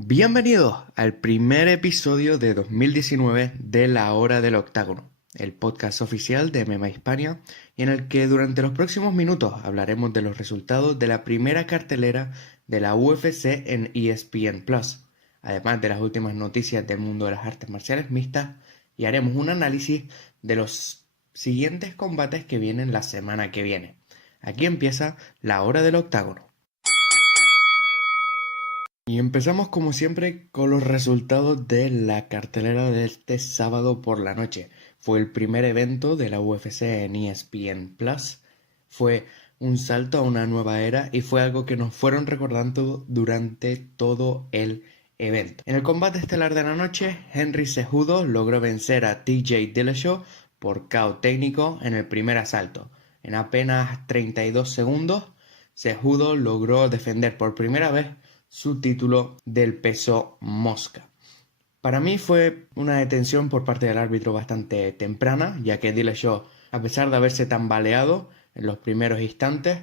Bienvenidos al primer episodio de 2019 de La Hora del Octágono, el podcast oficial de MMA Hispania, y en el que durante los próximos minutos hablaremos de los resultados de la primera cartelera de la UFC en ESPN Plus, además de las últimas noticias del mundo de las artes marciales mixtas, y haremos un análisis de los siguientes combates que vienen la semana que viene. Aquí empieza La Hora del Octágono. Y empezamos como siempre con los resultados de la cartelera de este sábado por la noche. Fue el primer evento de la UFC en ESPN Plus. Fue un salto a una nueva era y fue algo que nos fueron recordando durante todo el evento. En el combate estelar de la noche, Henry Cejudo logró vencer a TJ Dillashaw por KO técnico en el primer asalto. En apenas 32 segundos, Cejudo logró defender por primera vez su título del peso mosca. Para mí fue una detención por parte del árbitro bastante temprana, ya que Dillashaw, a pesar de haberse tambaleado en los primeros instantes,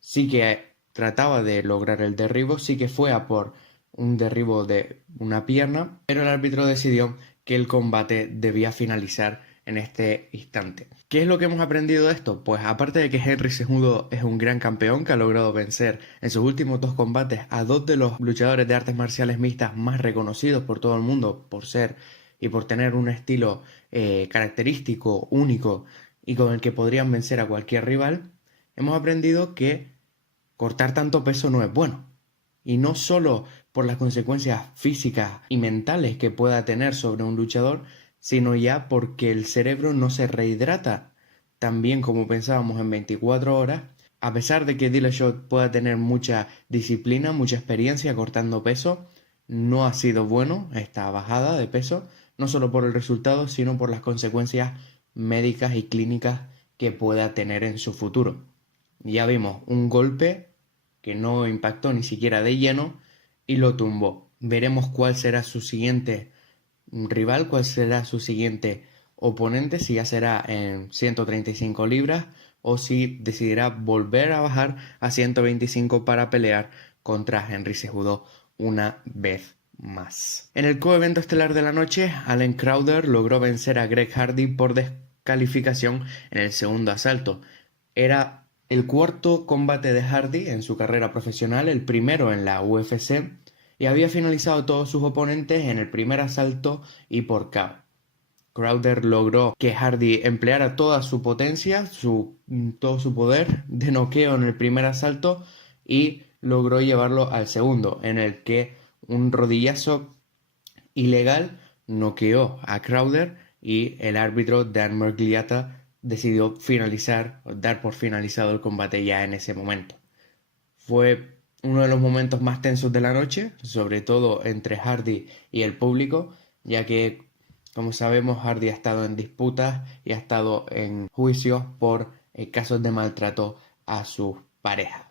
sí que trataba de lograr el derribo, sí que fue a por un derribo de una pierna, pero el árbitro decidió que el combate debía finalizar en este instante. ¿Qué es lo que hemos aprendido de esto? Pues aparte de que Henry Cejudo es un gran campeón que ha logrado vencer en sus últimos dos combates a dos de los luchadores de artes marciales mixtas más reconocidos por todo el mundo por ser y por tener un estilo característico, único y con el que podrían vencer a cualquier rival, hemos aprendido que cortar tanto peso no es bueno. Y no solo por las consecuencias físicas y mentales que pueda tener sobre un luchador, sino ya porque el cerebro no se rehidrata tan bien como pensábamos en 24 horas, a pesar de que Dillashaw pueda tener mucha disciplina, mucha experiencia cortando peso, no ha sido bueno esta bajada de peso, no solo por el resultado, sino por las consecuencias médicas y clínicas que pueda tener en su futuro. Ya vimos un golpe que no impactó ni siquiera de lleno y lo tumbó. Veremos cuál será su siguiente rival, cuál será su siguiente oponente, si ya será en 135 libras o si decidirá volver a bajar a 125 para pelear contra Henry Cejudo una vez más. En el coevento estelar de la noche, Allen Crowder logró vencer a Greg Hardy por descalificación en el segundo asalto. Era el cuarto combate de Hardy en su carrera profesional, el primero en la UFC, y había finalizado todos sus oponentes en el primer asalto y por KO. Crowder logró que Hardy empleara toda su potencia, todo su poder de noqueo en el primer asalto y logró llevarlo al segundo, en el que un rodillazo ilegal noqueó a Crowder y el árbitro Dan Miragliotta decidió dar por finalizado el combate ya en ese momento. Fue uno de los momentos más tensos de la noche, sobre todo entre Hardy y el público, ya que, como sabemos, Hardy ha estado en disputas y ha estado en juicios por casos de maltrato a su pareja.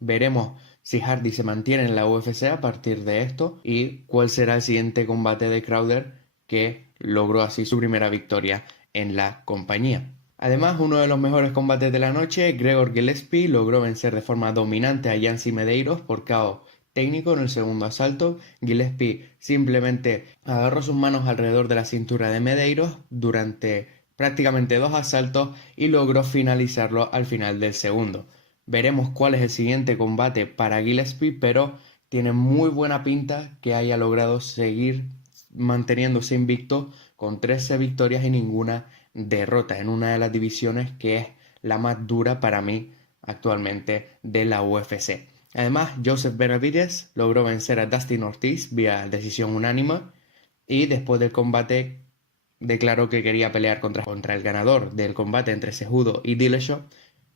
Veremos si Hardy se mantiene en la UFC a partir de esto y cuál será el siguiente combate de Crowder, que logró así su primera victoria en la compañía. Además, uno de los mejores combates de la noche, Gregor Gillespie logró vencer de forma dominante a Yancy Medeiros por KO técnico en el segundo asalto. Gillespie simplemente agarró sus manos alrededor de la cintura de Medeiros durante prácticamente dos asaltos y logró finalizarlo al final del segundo. Veremos cuál es el siguiente combate para Gillespie, pero tiene muy buena pinta que haya logrado seguir manteniéndose invicto con 13 victorias y ninguna derrota en una de las divisiones que es la más dura para mí actualmente de la UFC. Además, Joseph Benavidez logró vencer a Dustin Ortiz vía decisión unánime y después del combate declaró que quería pelear contra el ganador del combate entre Cejudo y Dillashaw,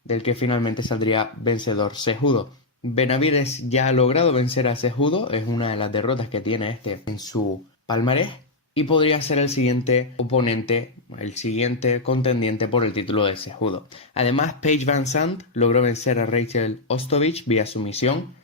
del que finalmente saldría vencedor Cejudo. Benavidez ya ha logrado vencer a Cejudo, es una de las derrotas que tiene este en su palmarés, y podría ser el siguiente oponente, el siguiente contendiente por el título de Cejudo. Además, Paige VanZant logró vencer a Rachel Ostovich vía sumisión,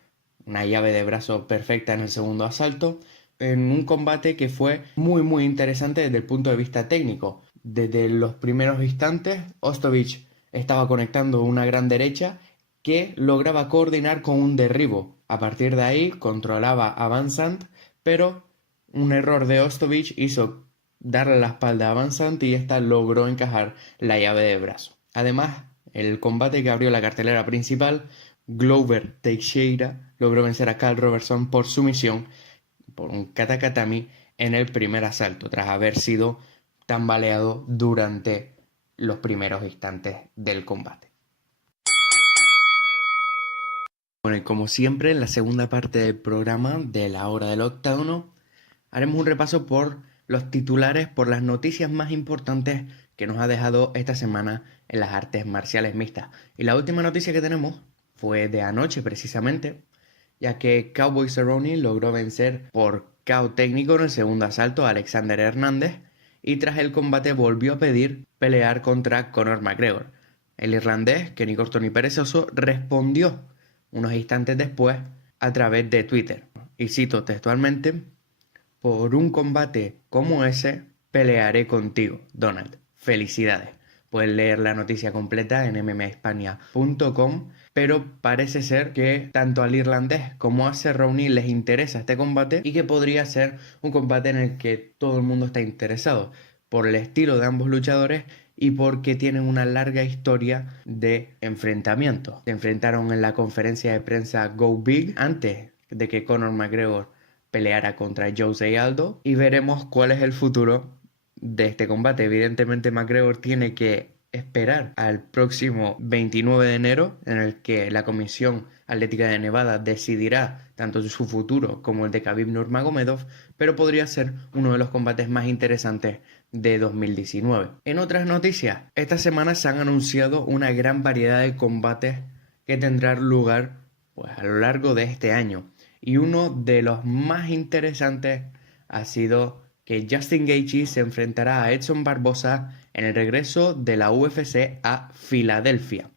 una llave de brazo perfecta en el segundo asalto, en un combate que fue muy interesante desde el punto de vista técnico. Desde los primeros instantes, Ostovich estaba conectando una gran derecha que lograba coordinar con un derribo. A partir de ahí controlaba a Van Sant, pero un error de Ostovich hizo darle la espalda a Van Sant y ésta logró encajar la llave de brazo. Además, el combate que abrió la cartelera principal, Glover Teixeira logró vencer a Carl Robertson por sumisión por un katakatami en el primer asalto, tras haber sido tambaleado durante los primeros instantes del combate. Bueno, y como siempre, en la segunda parte del programa de la hora del octágono, haremos un repaso por los titulares, por las noticias más importantes que nos ha dejado esta semana en las artes marciales mixtas. Y la última noticia que tenemos fue de anoche precisamente, ya que Cowboy Cerrone logró vencer por KO técnico en el segundo asalto a Alexander Hernández y tras el combate volvió a pedir pelear contra Conor McGregor. El irlandés, que ni corto ni perezoso, respondió unos instantes después a través de Twitter. Y cito textualmente: por un combate como ese, pelearé contigo, Donald. Felicidades. Puedes leer la noticia completa en mmahispania.com, pero parece ser que tanto al irlandés como a Cerrone les interesa este combate y que podría ser un combate en el que todo el mundo está interesado, por el estilo de ambos luchadores y porque tienen una larga historia de enfrentamientos. Se enfrentaron en la conferencia de prensa Go Big antes de que Conor McGregor peleara contra Jose Aldo y veremos cuál es el futuro de este combate. Evidentemente McGregor tiene que esperar al próximo 29 de enero, en el que la Comisión Atlética de Nevada decidirá tanto su futuro como el de Khabib Nurmagomedov, pero podría ser uno de los combates más interesantes de 2019. En otras noticias, esta semana se han anunciado una gran variedad de combates que tendrán lugar pues, a lo largo de este año. Y uno de los más interesantes ha sido que Justin Gaethje se enfrentará a Edson Barboza en el regreso de la UFC a Filadelfia.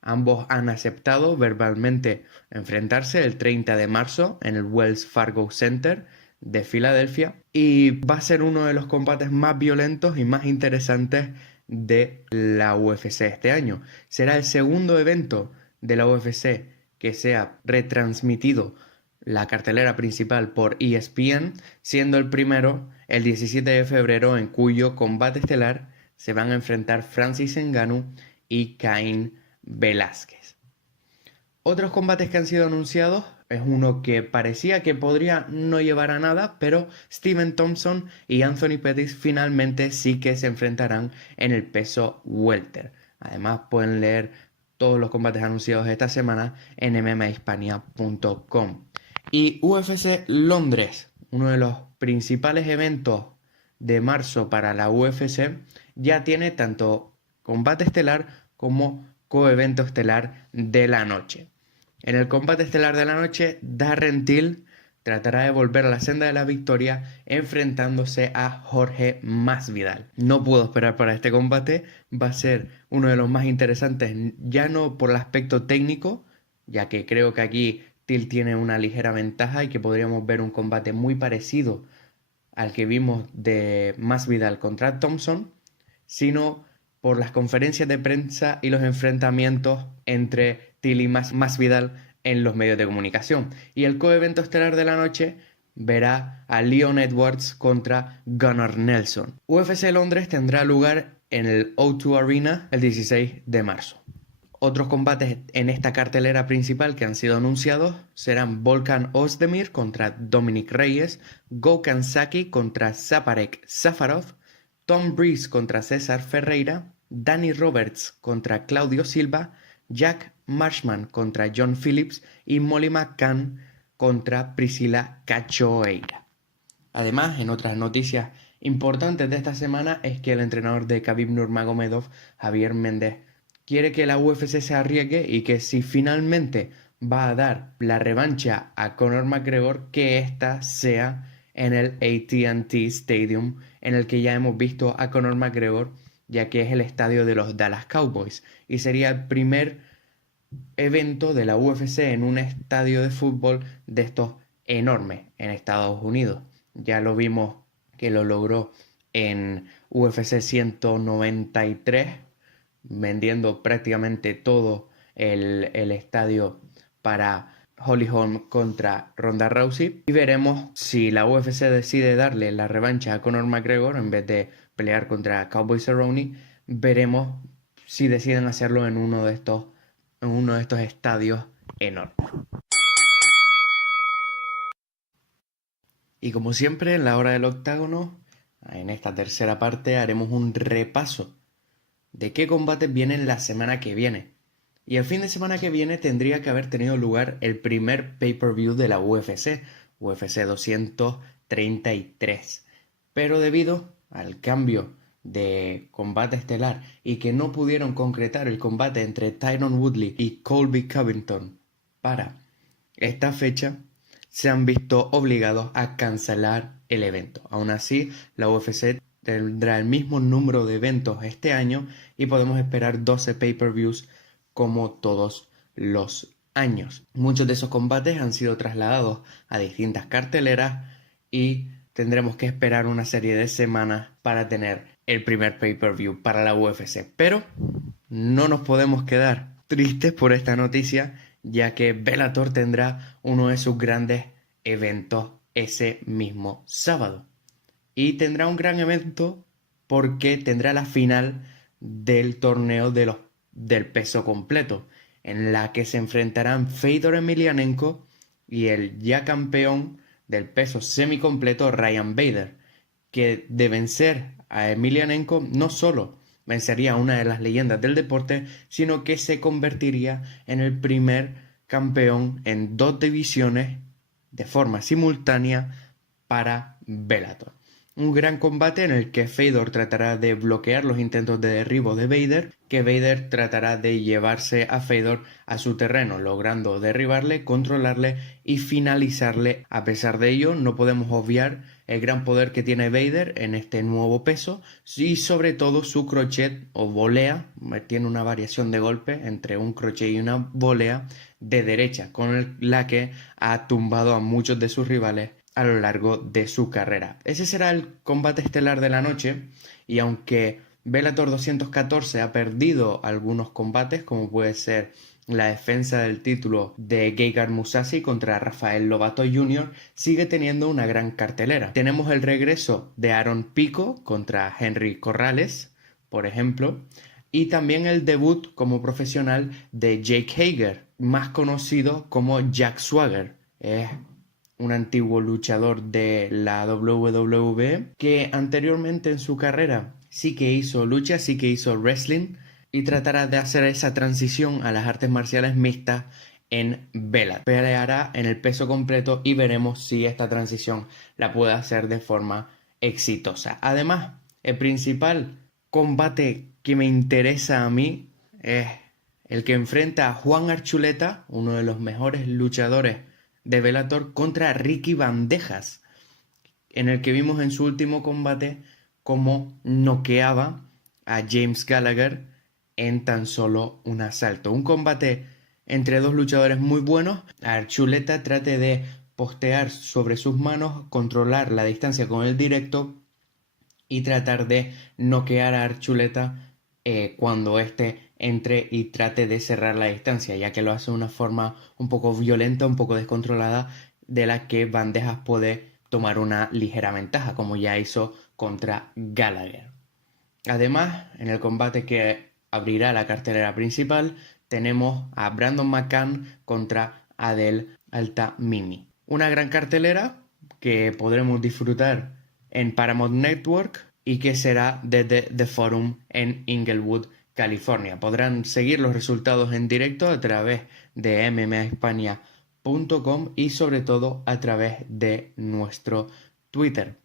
Ambos han aceptado verbalmente enfrentarse el 30 de marzo en el Wells Fargo Center de Filadelfia y va a ser uno de los combates más violentos y más interesantes de la UFC este año. Será el segundo evento de la UFC que sea retransmitido la cartelera principal por ESPN, siendo el primero el 17 de febrero, en cuyo combate estelar se van a enfrentar Francis Ngannou y Cain Velázquez. Otros combates que han sido anunciados es uno que parecía que podría no llevar a nada, pero Stephen Thompson y Anthony Pettis finalmente sí que se enfrentarán en el peso welter. Además pueden leer todos los combates anunciados esta semana en mmahispania.com. Y UFC Londres, uno de los principales eventos de marzo para la UFC, ya tiene tanto combate estelar como coevento estelar de la noche. En el combate estelar de la noche, Darren Till tratará de volver a la senda de la victoria enfrentándose a Jorge Masvidal. No puedo esperar para este combate, va a ser uno de los más interesantes, ya no por el aspecto técnico, ya que creo que aquí Till tiene una ligera ventaja y que podríamos ver un combate muy parecido al que vimos de Masvidal contra Thompson, sino por las conferencias de prensa y los enfrentamientos entre Till y Masvidal en los medios de comunicación. Y el coevento estelar de la noche verá a Leon Edwards contra Gunnar Nelson. UFC Londres tendrá lugar en el O2 Arena el 16 de marzo. Otros combates en esta cartelera principal que han sido anunciados serán Volkan Ozdemir contra Dominic Reyes, Gokhan Saki contra Zaparek Safarov, Tom Breeze contra César Ferreira, Danny Roberts contra Claudio Silva, Jack Marshman contra John Phillips y Molly McCann contra Priscila Cachoeira. Además, en otras noticias importantes de esta semana es que el entrenador de Khabib Nurmagomedov, Javier Méndez, quiere que la UFC se arriesgue y que si finalmente va a dar la revancha a Conor McGregor, que ésta sea en el AT&T Stadium, en el que ya hemos visto a Conor McGregor, ya que es el estadio de los Dallas Cowboys, y sería el primer evento de la UFC en un estadio de fútbol de estos enormes en Estados Unidos. Ya lo vimos que lo logró en UFC 193, vendiendo prácticamente todo el estadio para Holly Holm contra Ronda Rousey. Y veremos si la UFC decide darle la revancha a Conor McGregor en vez de pelear contra Cowboy Cerrone. Veremos si deciden hacerlo en uno de estos estadios enormes. Y como siempre, en la hora del octágono, en esta tercera parte haremos un repaso de qué combates vienen la semana que viene. Y el fin de semana que viene tendría que haber tenido lugar el primer pay-per-view de la UFC 233. Pero debido al cambio de combate estelar y que no pudieron concretar el combate entre Tyron Woodley y Colby Covington para esta fecha, se han visto obligados a cancelar el evento. Aún así, la UFC tendrá el mismo número de eventos este año y podemos esperar 12 pay-per-views como todos los años. Muchos de esos combates han sido trasladados a distintas carteleras y tendremos que esperar una serie de semanas para tener el primer pay-per-view para la UFC. Pero no nos podemos quedar tristes por esta noticia, ya que Bellator tendrá uno de sus grandes eventos ese mismo sábado. Y tendrá un gran evento porque tendrá la final del torneo del peso completo, en la que se enfrentarán Fedor Emelianenko y el ya campeón del peso semicompleto Ryan Bader, que de vencer a Emelianenko no solo vencería a una de las leyendas del deporte, sino que se convertiría en el primer campeón en 2 divisiones de forma simultánea para Bellator. Un gran combate en el que Fedor tratará de bloquear los intentos de derribo de Bader, que Bader tratará de llevarse a Fedor a su terreno, logrando derribarle, controlarle y finalizarle. A pesar de ello, no podemos obviar el gran poder que tiene Bader en este nuevo peso y sobre todo su crochet o volea. Tiene una variación de golpe entre un crochet y una volea de derecha, con la que ha tumbado a muchos de sus rivales a lo largo de su carrera. Ese será el combate estelar de la noche, y aunque Bellator 214 ha perdido algunos combates, como puede ser la defensa del título de Gegard Mousasi contra Rafael Lovato Jr., sigue teniendo una gran cartelera. Tenemos el regreso de Aaron Pico contra Henry Corrales, por ejemplo, y también el debut como profesional de Jake Hager, más conocido como Jack Swagger. Es un antiguo luchador de la WWE que anteriormente en su carrera sí que hizo lucha, sí que hizo wrestling, y tratará de hacer esa transición a las artes marciales mixtas en Bellator. Peleará en el peso completo y veremos si esta transición la puede hacer de forma exitosa. Además, el principal combate que me interesa a mí es el que enfrenta a Juan Archuleta, uno de los mejores luchadores de Bellator, contra Ricky Bandejas, en el que vimos en su último combate cómo noqueaba a James Gallagher en tan solo un asalto. Un combate entre dos luchadores muy buenos. Archuleta trate de postear sobre sus manos, controlar la distancia con el directo y tratar de noquear a Archuleta cuando éste entre y trate de cerrar la distancia, ya que lo hace de una forma un poco violenta, un poco descontrolada, de la que Bandejas puede tomar una ligera ventaja, como ya hizo contra Gallagher. Además, en el combate que abrirá la cartelera principal, tenemos a Brandon McCann contra Adel Altamimi. Una gran cartelera que podremos disfrutar en Paramount Network y que será desde The Forum en Inglewood, California. Podrán seguir los resultados en directo a través de mmahispania.com y sobre todo a través de nuestro Twitter.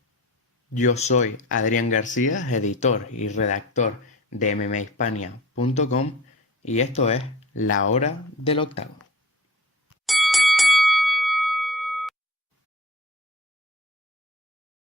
Yo soy Adrián García, editor y redactor de mmahispania.com, y esto es La Hora del Octágono.